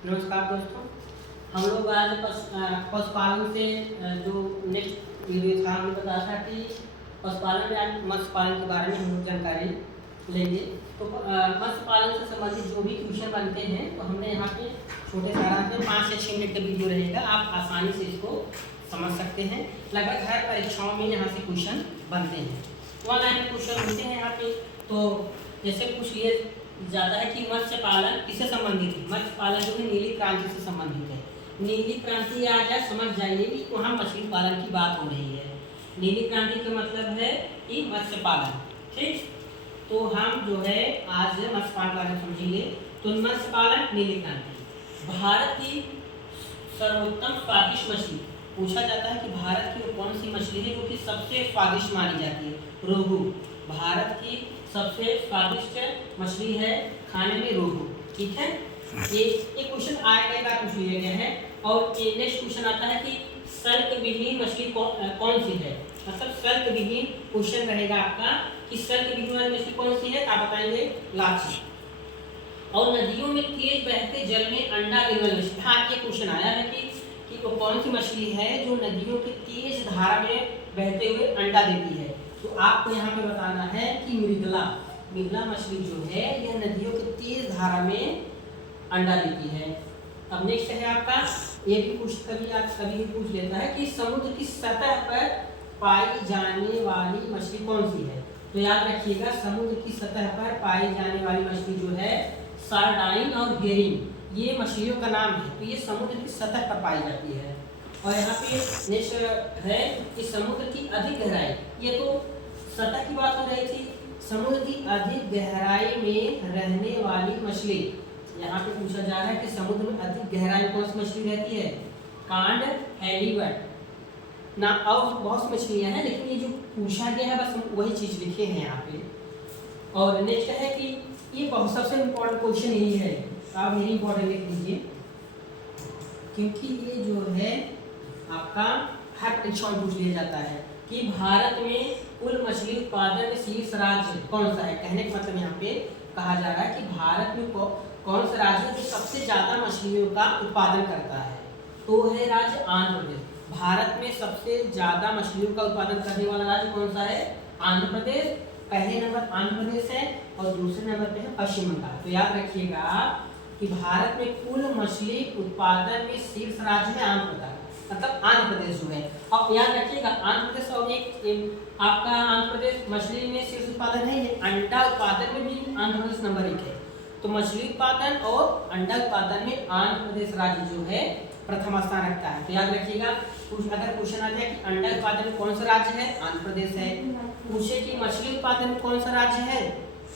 नमस्कार दोस्तों। हम लोग आज पशुपालन से जो नेक्स्ट वीडियो था हमने बताया था कि पशुपालन में आज मत्स्य पालन के बारे में हम लोग जानकारी लेंगे। तो मत्स्य पालन से संबंधित जो भी क्वेश्चन बनते हैं तो हमने यहाँ पे छोटे सारांश में 5 से 6 मिनट का वीडियो रहेगा, आप आसानी से इसको समझ सकते हैं। लगभग हर परीक्षाओं में यहाँ से क्वेश्चन बनते हैं। ऑनलाइन क्वेश्चन होते हैं यहाँ पे। तो जैसे पूछ लिए जाता है कि मत्स्य पालन किससे संबंधित है। मत्स्य पालन जो है नीली क्रांति से संबंधित है। नीली क्रांति आ जाए समझ जाइए कि वहाँ मछली पालन की बात हो रही है। नीली क्रांति का मतलब है कि मत्स्य पालन। ठीक, तो हम जो है आज मत्स्य पालन बारे में समझेंगे। तो मत्स्य पालन नीली क्रांति। भारत की सर्वोत्तम स्वादिष्ट मछली पूछा जाता है कि भारत की वो कौन सी मछली है जो कि सबसे स्वादिष्ट मानी जाती है। रोहू भारत की सबसे स्वादिष्ट मछली है खाने में, रोहू। ठीक है, ये क्वेश्चन कई बार पूछ लिया गया है। और ये नेक्स्ट क्वेश्चन आता है कि सल्क विहीन मछली कौन सी है। मतलब सल्क विहीन क्वेश्चन रहेगा आपका कि सल्क विहीन वाली मछली कौन सी है, आप बताएंगे लाची। और नदियों में तेज बहते जल में अंडा देने वाली मछली। हाँ, ये क्वेश्चन आया है कि वो कौन सी मछली है जो नदियों की तेज धारा में बहते हुए अंडा देती है। तो आपको यहाँ पे बताना है कि मृगला मछली जो है यह नदियों की तेज धारा में अंडा देती है। अब नेक्स्ट है आपका, ये भी कभी पूछ लेता है कि समुद्र की सतह पर पाई जाने वाली मछली कौन सी है। तो याद रखिएगा, समुद्र की सतह पर पाई जाने वाली मछली जो है सार्डाइन और हेरिंग, ये मछलियों का नाम है। तो ये समुद्र की सतह पर पाई जाती है। और यहाँ पे नेक्स्ट है कि समुद्र की अधिक गहराई, ये तो सतह की बात हो रही थी। समुद्र की अधिक गहराई में रहने वाली मछली, यहाँ पे पूछा जा रहा है कि समुद्र में अधिक गहराई में कौन सी मछली रहती है। कांड, हैलीबट ना, और बहुत सी मछलियाँ हैं, लेकिन ये जो पूछा गया है बस वही चीज़ लिखे हैं यहाँ पे। और नेक्स्ट है कि ये बहुत सबसे इम्पोर्टेंट क्वेश्चन यही है, आप वेरी इंपॉर्टेंट लिख दीजिए, क्योंकि ये जो है आपका हर परीक्षा में पूछ लिया जाता है कि भारत में कुल मछली उत्पादन में शीर्ष राज्य कौन सा है। कहने का मतलब यहाँ पे कहा जा रहा है कि भारत में कौन सा राज्य है जो सबसे ज्यादा मछलियों का उत्पादन करता है। तो है राज्य आंध्र प्रदेश। भारत में सबसे ज्यादा मछलियों का उत्पादन करने वाला राज्य कौन सा है, आंध्र प्रदेश। पहले नंबर आंध्र प्रदेश है और दूसरे नंबर पे है पश्चिम बंगाल। तो याद रखिएगा कि भारत में कुल मछली उत्पादन में शीर्ष राज्य है आंध्र प्रदेश, मतलब आंध्र प्रदेश जो है। अब याद रखिएगा आंध्र प्रदेश और एक आपका आंध्र प्रदेश मछली में शीर्ष उत्पादन है। ये अंडा उत्पादन में भी आंध्र प्रदेश नंबर 1 है। तो मछली उत्पादन और अंडा उत्पादन में आंध्र प्रदेश राज्य जो है प्रथम स्थान रखता है। तो याद रखिएगा, अगर क्वेश्चन आ जाए कि अंडा उत्पादन में कौन सा राज्य है, आंध्र प्रदेश है। पूछे कि मछली उत्पादन में कौन सा राज्य है,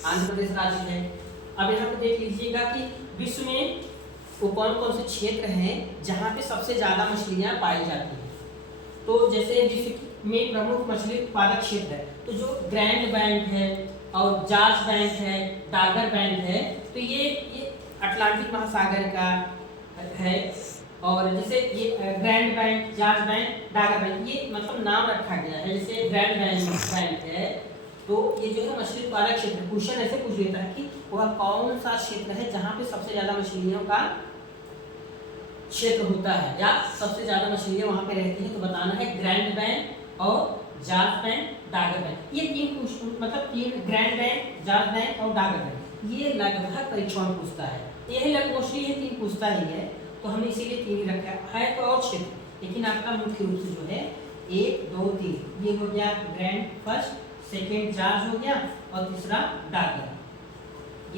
आंध्र प्रदेश राज्य है। अब यहाँ पे देख लीजिएगा कि विश्व में वो कौन कौन से क्षेत्र हैं जहाँ पे सबसे ज़्यादा मछलियाँ पाई जाती हैं। तो जैसे विश्व में प्रमुख मछली उत्पादक क्षेत्र है, तो जो ग्रैंड बैंक है और जॉर्ज बैंक है, डागर बैंक है, तो ये अटलांटिक महासागर का है। और जैसे ये grand bank, George bank, Dagar bank, ये मतलब नाम रखा गया है। जैसे ग्रैंड बैंक है, तो ये जो है मछली उत्पादक क्षेत्र, क्वेश्चन ऐसे पूछ लेता है कि वह कौन सा क्षेत्र है जहाँ पे सबसे ज़्यादा मछलियों का क्षेत्र होता है या सबसे ज़्यादा मछलियाँ वहाँ पे रहती हैं। तो बताना है ग्रैंड बैंक और जॉर्ज बैंक, डागर बैंक। ये तीन ग्रैंड बैंक, जॉर्ज बैंक और डागर बैंक, ये लगभग परीक्षा में पूछता है। यही लगभग मोस्टली ये तीन पूछता ही है, तो हमने इसीलिए तीन ही रखा है। तो और क्षेत्र, लेकिन आपका मुख्य रूप से जो है 1, 2, 3 ये हो गया ग्रैंड फर्स्ट, सेकेंड जॉर्ज हो गया और तीसरा डागर,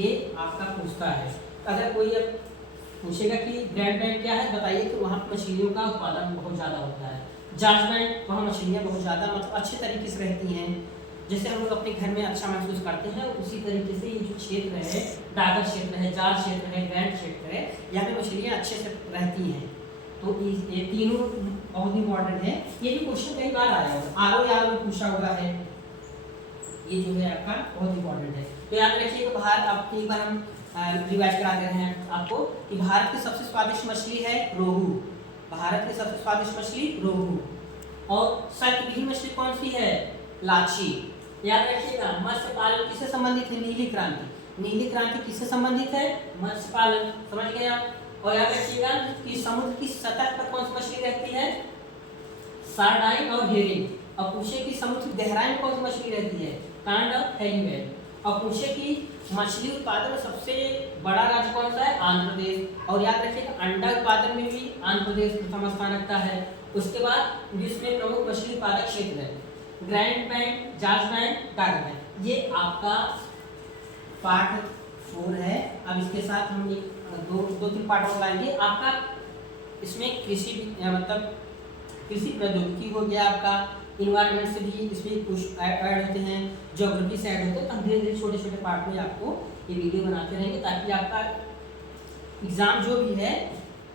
ये आपका पूछता है। अगर कोई अब पूछेगा कि ग्रैंड बैंक क्या है, बताइए, तो वहाँ मछलियों का उत्पादन बहुत ज़्यादा होता है। जॉर्ज बैंक, वहाँ मछलियाँ बहुत ज़्यादा मतलब अच्छे तरीके से रहती हैं, जैसे हम लोग अपने घर में अच्छा महसूस करते हैं, उसी तरीके से ये जो क्षेत्र है, डागर क्षेत्र है, जॉर्ज क्षेत्र है, ग्रैंड क्षेत्र है, यहाँ पे मछलियाँ अच्छे से रहती हैं। तो ये तीनों बहुत इंपॉर्टेंट है। ये भी क्वेश्चन कई बार आया है, आर में पूछा हुआ है, ये जो है आपका बहुत इंपॉर्टेंट है। तो याद रखिएगा, भारत आपको एक बार हम रिवाइज करा दे रहे हैं आपको कि भारत की सबसे स्वादिष्ट मछली है रोहू। भारत की सबसे स्वादिष्ट मछली रोहू। और सल्क विहीन मछली कौन सी है, लाची। याद रखिएगा, मत्स्य पालन किससे संबंधित है, नीली क्रांति। नीली क्रांति किससे संबंधित है, मत्स्य पालन, समझ गए आप। और याद रखिएगा कि समुद्र की सतह पर कौन सी मछली रहती है, सार्डाइन और हेरिंग। और पूछे कि समुद्र की गहराई में कौन सी मछली रहती है, कांड और हेलीबैड। और पूछे कि मछली उत्पादन में सबसे बड़ा राज्य कौन सा है, आंध्र प्रदेश। और याद रखिएगा अंडा उत्पादन में भी आंध्र प्रदेश प्रथम स्थान रखता है। उसके बाद विश्व में प्रमुख मछली उत्पादक क्षेत्र है grand bank, George bank, Dagar bank. ये आपका पार्ट 4 है। अब इसके साथ हम दो तीन पार्ट और लाएंगे। आपका इसमें कृषि मतलब कृषि प्रौद्योगिकी हो गया, आपका इन्वायरमेंट से भी इसमें कुछ ऐड होते हैं, ज्योग्राफी से ऐड होते हैं। तो हम धीरे धीरे छोटे छोटे पार्ट में आपको ये वीडियो बनाते रहेंगे ताकि आपका एग्ज़ाम जो भी है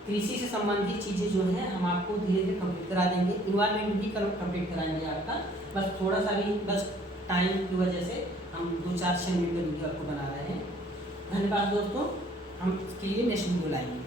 कृषि से संबंधित चीज़ें जो हैं हम आपको धीरे धीरे कंप्लीट करा देंगे। इन्वायरमेंट भी कंप्लीट कराएंगे आपका, बस थोड़ा सा भी बस टाइम की वजह से हम 2-4-6 मिनट का वीडियो आपको बना रहे हैं। धन्यवाद दोस्तों, हम इसके लिए नेक्स्ट वीडियो लाएंगे।